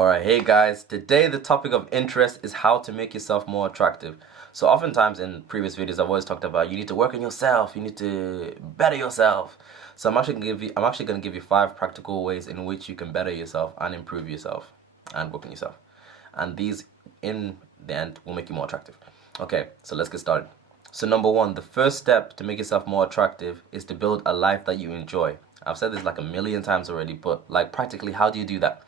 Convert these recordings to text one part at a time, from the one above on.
Alright, hey guys, today the topic of interest is how to make yourself more attractive. So oftentimes in previous videos I've always talked about you need to work on yourself, you need to better yourself. So I'm actually gonna give you 5 practical ways in which you can better yourself and improve yourself and work on yourself. And these in the end will make you more attractive. Okay, so let's get started. So number 1, the first step to make yourself more attractive is to build a life that you enjoy. I've said this like a million times already, but like practically how do you do that?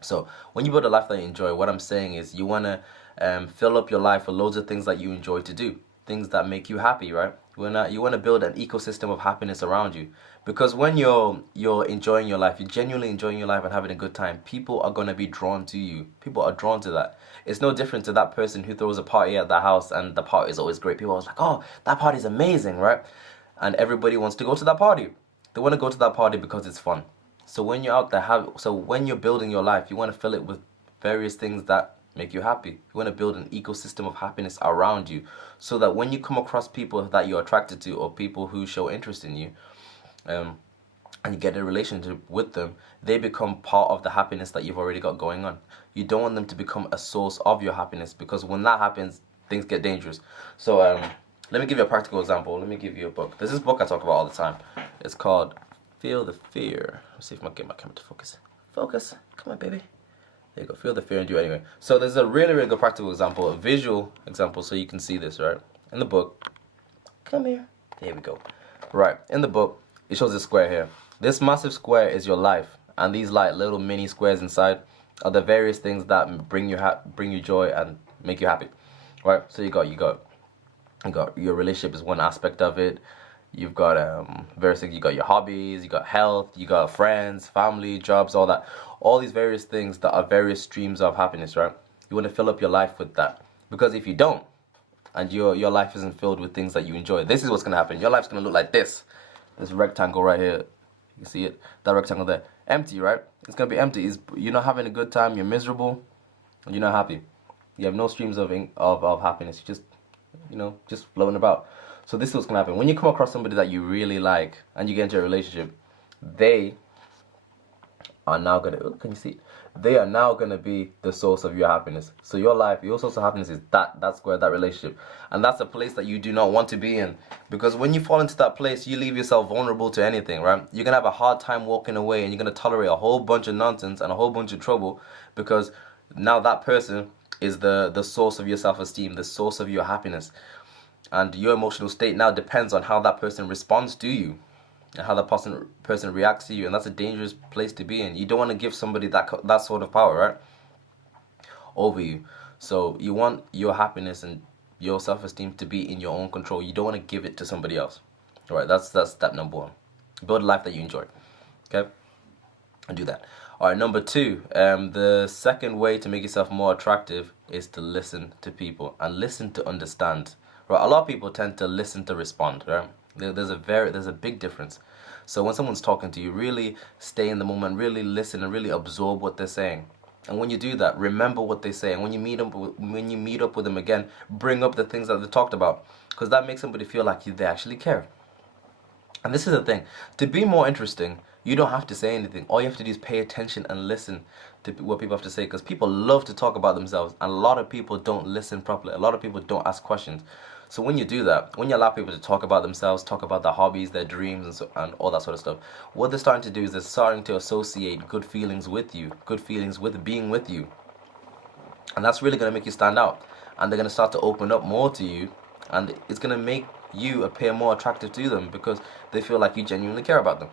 So when you build a life that you enjoy, what I'm saying is you want to fill up your life with loads of things that you enjoy to do, things that make you happy, right? You want to build an ecosystem of happiness around you, because when you're enjoying your life, you're genuinely enjoying your life and having a good time, people are going to be drawn to you. People are drawn to that. It's no different to that person who throws a party at their house and the party is always great. People are like, oh, that party is amazing, right? And everybody wants to go to that party. They want to go to that party because it's fun. So when you're out there, when you're building your life, you want to fill it with various things that make you happy. You want to build an ecosystem of happiness around you, so that when you come across people that you're attracted to or people who show interest in you, and you get a relationship with them, they become part of the happiness that you've already got going on. You don't want them to become a source of your happiness, because when that happens, things get dangerous. So let me give you a practical example. Let me give you a book. There's this book I talk about all the time. It's called Feel the Fear. Let's see if I can get my camera to focus. Focus. Come on, baby. There you go. Feel the fear and do it anyway. So there's a really, really good practical example, a visual example, so you can see this, right? In the book. Come here. There we go. Right. In the book, it shows a square here. This massive square is your life, and these like little mini squares inside are the various things that bring you joy and make you happy, right? So you got your relationship is one aspect of it. You've got various things. You got your hobbies, you got health, you got friends, family, jobs, all that. All these various things that are various streams of happiness, right? You want to fill up your life with that, because if you don't, and your life isn't filled with things that you enjoy, this is what's gonna happen. Your life's gonna look like this rectangle right here. You can see it, that rectangle there, empty, right? It's gonna be empty. You're not having a good time. You're miserable. You're not happy. You have no streams of happiness. You just floating about. So this is what's gonna happen. When you come across somebody that you really like and you get into a relationship, they are now gonna, can you see it? They are now gonna be the source of your happiness. So your life, your source of happiness is that square, that relationship. And that's a place that you do not want to be in. Because when you fall into that place, you leave yourself vulnerable to anything, right? You're gonna have a hard time walking away, and you're gonna tolerate a whole bunch of nonsense and a whole bunch of trouble, because now that person is the source of your self-esteem, the source of your happiness. And your emotional state now depends on how that person responds to you and how that person reacts to you. And that's a dangerous place to be in. You don't want to give somebody that sort of power, right, over you. So you want your happiness and your self-esteem to be in your own control. You don't want to give it to somebody else. All right, that's step number 1. Build a life that you enjoy. Okay, and do that. All right, number 2, the second way to make yourself more attractive is to listen to people and listen to understand. Right, a lot of people tend to listen to respond, right? There's a big difference. So when someone's talking to you, really stay in the moment, really listen and really absorb what they're saying. And when you do that, remember what they say. And when you meet up with them again, bring up the things that they talked about, because that makes somebody feel like they actually care. And this is the thing, to be more interesting, you don't have to say anything. All you have to do is pay attention and listen to what people have to say, because people love to talk about themselves, and a lot of people don't listen properly. A lot of people don't ask questions. So when you do that, when you allow people to talk about themselves, talk about their hobbies, their dreams, and all that sort of stuff, what they're starting to do is they're starting to associate good feelings with you, good feelings with being with you. And that's really going to make you stand out. And they're going to start to open up more to you, and it's going to make you appear more attractive to them, because they feel like you genuinely care about them.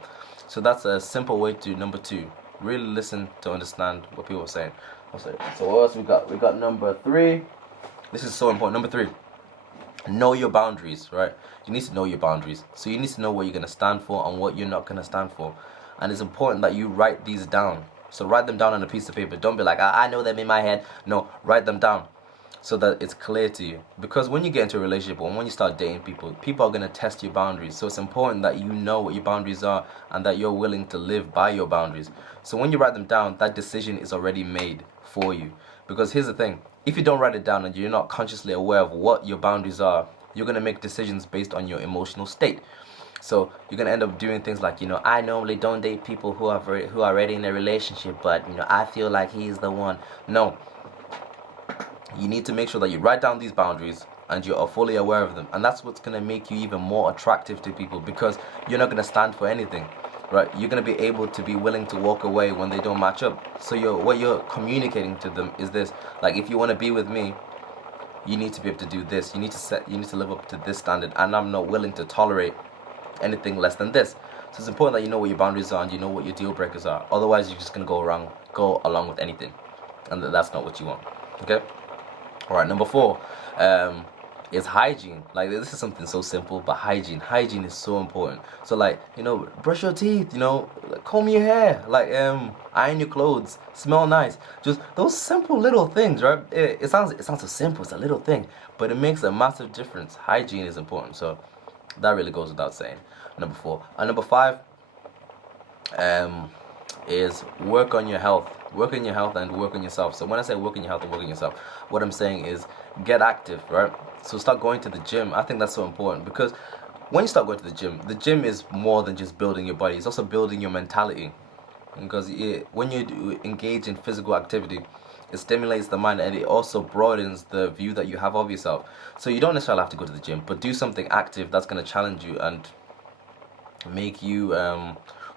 So that's a simple way to, number 2, really listen to understand what people are saying. So what else we got? We got number 3. This is so important. Number 3. Know your boundaries, right? You need to know your boundaries. So you need to know what you're going to stand for and what you're not going to stand for. And it's important that you write these down. So write them down on a piece of paper. Don't be like, I know them in my head. No, write them down so that it's clear to you. Because when you get into a relationship or when you start dating people, people are going to test your boundaries. So it's important that you know what your boundaries are and that you're willing to live by your boundaries. So when you write them down, that decision is already made for you. Because here's the thing, if you don't write it down and you're not consciously aware of what your boundaries are, you're going to make decisions based on your emotional state. So you're gonna end up doing things like, I normally don't date people who are already in a relationship, but I feel like he's the one. No, you need to make sure that you write down these boundaries and you are fully aware of them, and that's what's gonna make you even more attractive to people, because you're not gonna stand for anything, right? You're gonna be able to be willing to walk away when they don't match up. So what you're communicating to them is this: like, if you want to be with me, you need to be able to do this. You need to live up to this standard, and I'm not willing to tolerate anything less than this. So it's important that you know what your boundaries are and you know what your deal breakers are. Otherwise, you're just gonna go along with anything, and that's not what you want. Okay. All right. Number 4 is hygiene. Like, this is something so simple, but hygiene is so important. So, like, brush your teeth. Comb your hair. Like, iron your clothes. Smell nice. Just those simple little things, right? It sounds so simple. It's a little thing, but it makes a massive difference. Hygiene is important. So that really goes without saying. Number 4. And number 5 is work on your health. Work on your health and work on yourself. So when I say work on your health and work on yourself, what I'm saying is get active, right? So start going to the gym. I think that's so important, because when you start going to the gym is more than just building your body. It's also building your mentality, because when you engage in physical activity, it stimulates the mind, and it also broadens the view that you have of yourself. So you don't necessarily have to go to the gym, but do something active that's going to challenge you and make you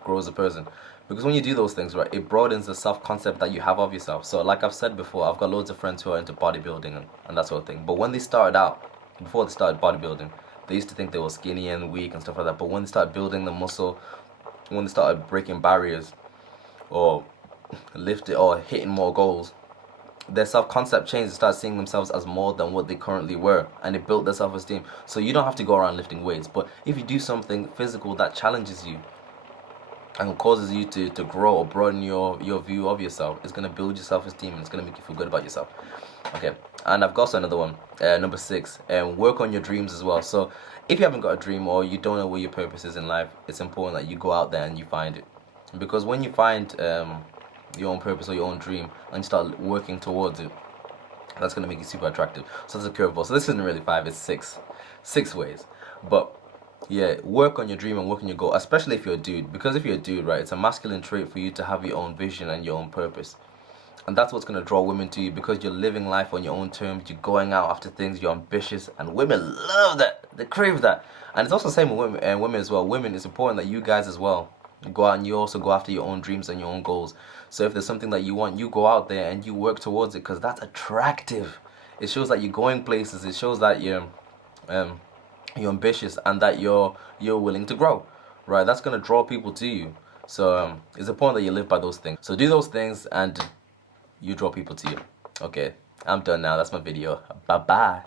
grow as a person. Because when you do those things, right, it broadens the self-concept that you have of yourself. So like I've said before, I've got loads of friends who are into bodybuilding and that sort of thing. But when they started out, before they started bodybuilding, they used to think they were skinny and weak and stuff like that. But when they started building the muscle, when they started breaking barriers or lifting or hitting more goals, their self-concept changed. They started seeing themselves as more than what they currently were, and it built their self-esteem. So you don't have to go around lifting weights, but if you do something physical that challenges you and causes you to grow or broaden your view of yourself, it's going to build your self-esteem, and it's going to make you feel good about yourself. Okay, and I've got also another one, number 6, work on your dreams as well. So if you haven't got a dream or you don't know what your purpose is in life, it's important that you go out there and you find it. Because when you find your own purpose or your own dream and you start working towards it, that's going to make you super attractive. So it's a curveball. So this isn't really 5, it's 6 ways. But yeah, work on your dream and work on your goal, especially if you're a dude. Because if you're a dude, right, it's a masculine trait for you to have your own vision and your own purpose. And that's what's going to draw women to you, because you're living life on your own terms, you're going out after things, you're ambitious, and women love that. They crave that. And it's also the same with women, women as well. Women, it's important that you guys as well go out and you also go after your own dreams and your own goals. So if there's something that you want, you go out there and you work towards it, because that's attractive. It shows that you're going places. It shows that you're ambitious and that you're willing to grow, right? That's gonna draw people to you. So it's important that you live by those things. So do those things and you draw people to you. Okay, I'm done now. That's my video. Bye bye.